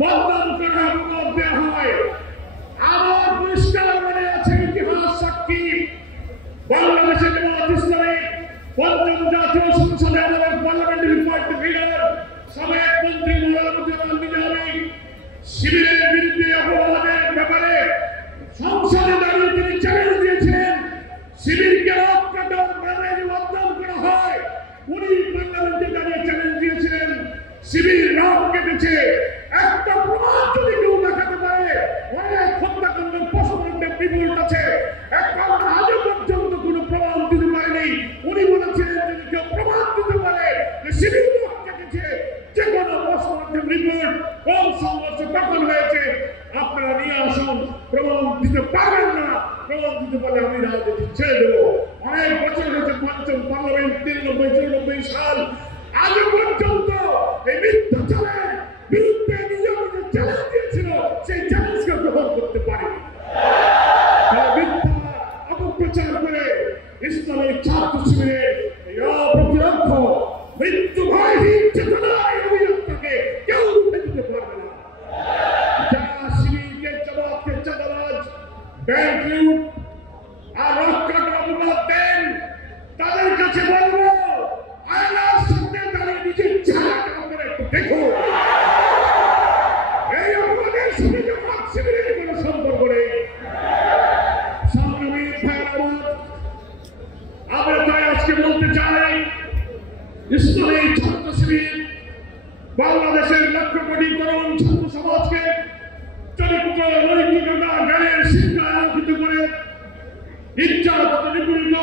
বদনাম করা অপবাদ দেওয়া হয়। আমার পরিষ্কার মনে আছে, ইতিহাস সাক্ষী, বাংলাদেশের জামায়াত ইসলামী পঞ্চম জাতীয় সংসদে আমাদের পার্লামেন্টারি পার্টি লিডার সাবেক মন্ত্রী মুরাদুজ্জামান নিজামী শিবিরের বিরুদ্ধে অপরাধের ব্যাপারে সংসদে দাঁড়িয়ে তিনি চ্যালেঞ্জ দিয়েছিলেন, শিবিরকে রক্ষাটার ব্যাপারে বদনাম করা হয়। উনি পার্লামেন্টে দাঁড়িয়ে চ্যালেঞ্জ দিয়েছিলেন, শিবির রাত কেটেছে, একটা প্রমাণ যদি কেউ দেখাতে পারে, অনেক হত্যাকাণ্ডের পোস্টমর্টেম রিপোর্ট আছে, এখন আজও পর্যন্ত কোনো প্রমাণ দিতে পারেনি। উনি বলেছিলেন যদি কেউ প্রমাণ দিতে পারে যে শিবির রাত কেটেছে, যে কোনো পোস্টমর্টেম রিপোর্ট কোন সংঘর্ষ কখন হয়েছে আপনারা নিয়ে আসুন। প্রমাণ দিতে পারবেন না, প্রমাণ দিতে পারলে আমি রাজনীতি ছেড়ে দেবো। অনেক বছর হয়েছে, পঞ্চম পার্লামেন্ট 93-94 সাল, আজও পর্যন্ত এই মিথ্যাচারের বিরুদ্ধে নিজামীকে চ্যালেঞ্জ দিয়েছিল, সেই চ্যালেঞ্জকে গ্রহণ করতে পারেনি। মিথ্যা অপপ্রচার করে ইসলামী ছাত্র শিবিরের প্রতিরক্ষ মৃত্যুভয়হীন চেতনায় অভিযাত্রাকে কেউ রুখে দিতে পারবে না। যারা শিবিরকে জবাবকে চাঁদাবাজ, ব্যাংক লুট আর রক্ষার অপবাদ দেন, তাদের কাছে বলবো আয়নার সামনে দাঁড়িয়ে নিজের চেহারাকে আপনারা একটু দেখুন। এই অপরাধের সাথে জামাত শিবিরের কোনো সম্পর্ক নেই। সংগ্রামী ভাইয়েরা, আমরা তাই আজকে বলতে চাই, ইসলামী ছাত্র শিবির বাংলাদেশের লক্ষ কোটি তরুণ ছাত্র সমাজকে চরিত্র, নৈতিকতা, জ্ঞানের শিক্ষায় আলোকিত করে ইচ্ছার প্রতি নিপীড়িত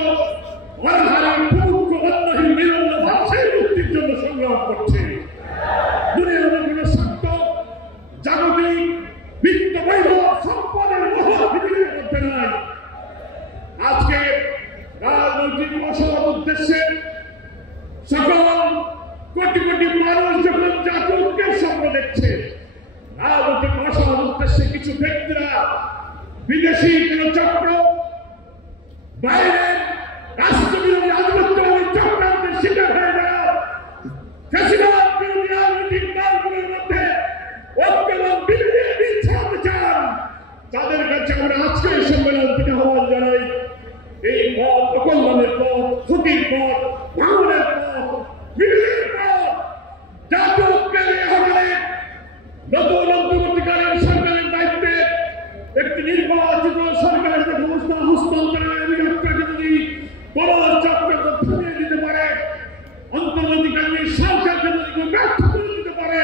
অনাহারের প্রমুখ অন্যহীন নিরন্ন ভাষায় মুক্তির জন্য সংগ্রাম করছে। দুনিয়ার বিভিন্ন স্বার্থ, জাগতিক বিত্ত বৈভব, সম্পদের মহা পৃথিবীর মধ্যে নাই। আজকে রাজনৈতিক অসৎ উদ্দেশ্যে সকল কোটি কোটি মানুষ যখন জাতীয় ঐক্যের স্বপ্ন দেখছে, রাজনৈতিক অসৎ উদ্দেশ্যে কিছু ব্যক্তিরা, বিদেশি কোন চক্র, বাইরের রাষ্ট্রবিরোধী আধিপত্যবাদী চক্রান্তের শিকার হয়ে যারা ফ্যাসিবাদ বিরোধী রাজনৈতিক দলগুলোর মধ্যে ঐক্য এবং বিরোধী বীজ ছড়াতে চান, তাদের কাছে আমরা আজকে এই সম্মেলন থেকে আহ্বান জানাই, এই পথ অকল্যাণের পথ, ক্ষতির পথ, ভাঙনের পথ, বিরোধীর পথ, জাতীয় ঐক্যের আহ্বানে নতুন অন্তর্বর্তীকালীন সরকারের দায়িত্বে একটি নির্বাচিত সরকারের ব্যবস্থা হস্তান্তরের অভিযাত্রাকে যদি কোন চক্রকে থামিয়ে দিতে পারে, অন্তর্বর্তীকালীন সরকারকে যদি কেউ ব্যর্থ করে দিতে পারে,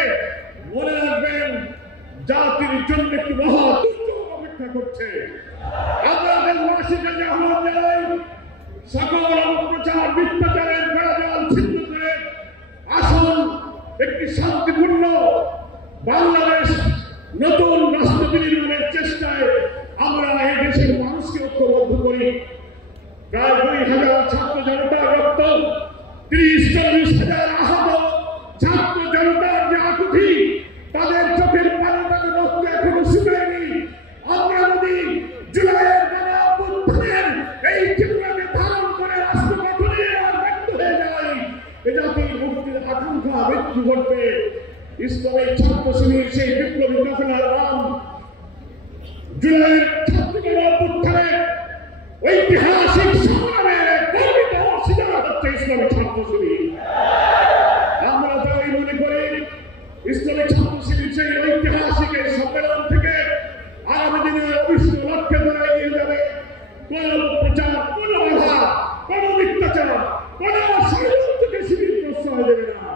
মনে রাখবেন জাতির জন্য একটি মহা দুর্যোগ অপেক্ষা করছে। আমরা দেশবাসীর কাছে আহ্বান জানাই, সকল অপপ্রচার, মিথ্যাচারের বেড়াজাল ছিন্ন করে আসুন একটি শান্তিপূর্ণ বাংলাদেশ, নতুন রাষ্ট্র বিনির্মাণের চেষ্টায় আমরা এই দেশের মানুষকে ঐক্যবদ্ধ করি। প্রায় 2000 ছাত্র জনতার রক্ত, 30-40 হাজার আহত ছাত্র জনতার যে আকুতি, তাদের চোখের পানি, তাদের রক্ত এখনো শুকায়নি। আমরা যদি জুলাইয়ের গণঅভ্যুত্থানের এই চিত্রকে ধারণ করে রাষ্ট্র গঠনে আর ব্যর্থ হয়ে যাই, এ জাতির মুক্তির আকাঙ্ক্ষা মৃত্যু ঘটবে। ইসলামী ছাত্র শিবির সেই বিপ্লবী কাফেলার নাম জুলাইয়ের ছাত্র গণঅভ্যুত্থানের ঐতিহাসিক সংগ্রামের গর্বিত অংশীদার হচ্ছে ইসলামী ছাত্র শিবির। আমরা তাই মনে করি ইসলামী ছাত্র শিবির সেই ঐতিহাসিক এই সম্মেলন থেকে আগামী দিনে অবিশ্ব লক্ষ্যে ধরে এগিয়ে যাবে। কোন প্রচার, কোন বাধা, কোন মিথ্যাচার, কোন ষড়যন্ত্রকে শিবির প্রশ্রয় দেবে না।